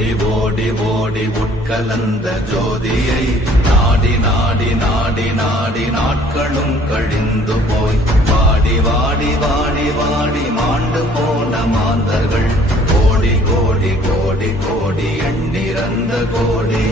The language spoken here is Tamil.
ஓடி ஓடி ஓடி உட்கலந்த ஜோதியை நாடி நாடி நாடி நாடி நாட்களும் கழிந்து போய் வாடி வாடி வாடி வாடி மாண்டு போன மாந்தர்கள் கோடி கோடி கோடி கோடி எண்ணிறந்த கோடி